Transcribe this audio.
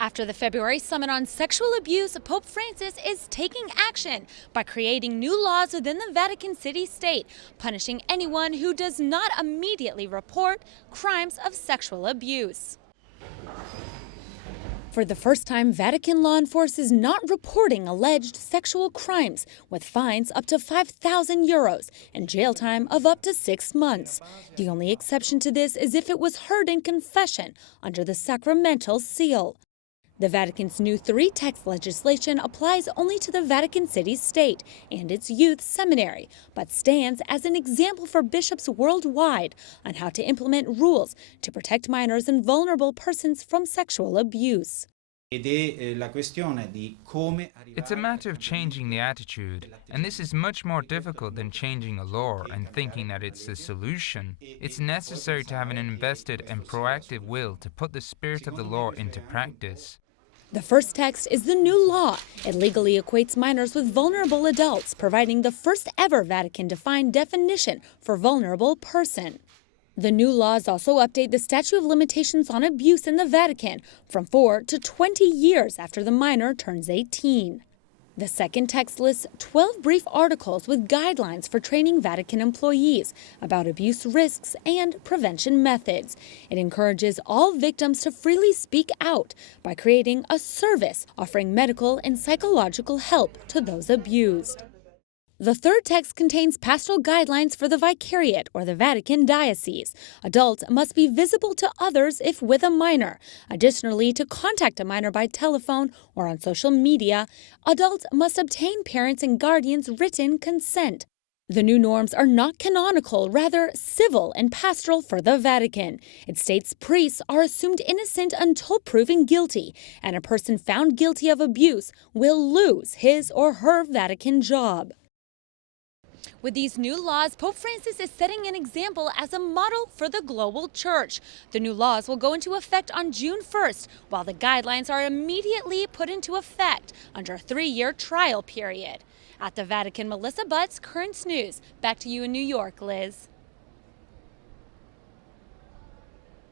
After the February summit on sexual abuse, Pope Francis is taking action by creating new laws within the Vatican City State, punishing anyone who does not immediately report crimes of sexual abuse. For the first time, Vatican law enforces not reporting alleged sexual crimes, with fines up to 5,000 euros and jail time of up to 6 months. The only exception to this is if it was heard in confession under the sacramental seal. The Vatican's new 3-text legislation applies only to the Vatican City State and its youth seminary, but stands as an example for bishops worldwide on how to implement rules to protect minors and vulnerable persons from sexual abuse. It's a matter of changing the attitude, and this is much more difficult than changing a law and thinking that it's the solution. It's necessary to have an invested and proactive will to put the spirit of the law into practice. The first text is the new law. It legally equates minors with vulnerable adults, providing the first ever Vatican-defined definition for vulnerable person. The new laws also update the statute of limitations on abuse in the Vatican from 4 to 20 years after the minor turns 18. The second text lists 12 brief articles with guidelines for training Vatican employees about abuse risks and prevention methods. It encourages all victims to freely speak out by creating a service offering medical and psychological help to those abused. The third text contains pastoral guidelines for the vicariate or the Vatican diocese. Adults must be visible to others if with a minor. Additionally, to contact a minor by telephone or on social media, adults must obtain parents' and guardians' written consent. The new norms are not canonical, rather civil and pastoral for the Vatican. It states priests are assumed innocent until proven guilty, and a person found guilty of abuse will lose his or her Vatican job. With these new laws, Pope Francis is setting an example as a model for the global church. The new laws will go into effect on June 1st, while the guidelines are immediately put into effect under a 3-year trial period. At the Vatican, Melissa Butts, Currents News. Back to you in New York, Liz.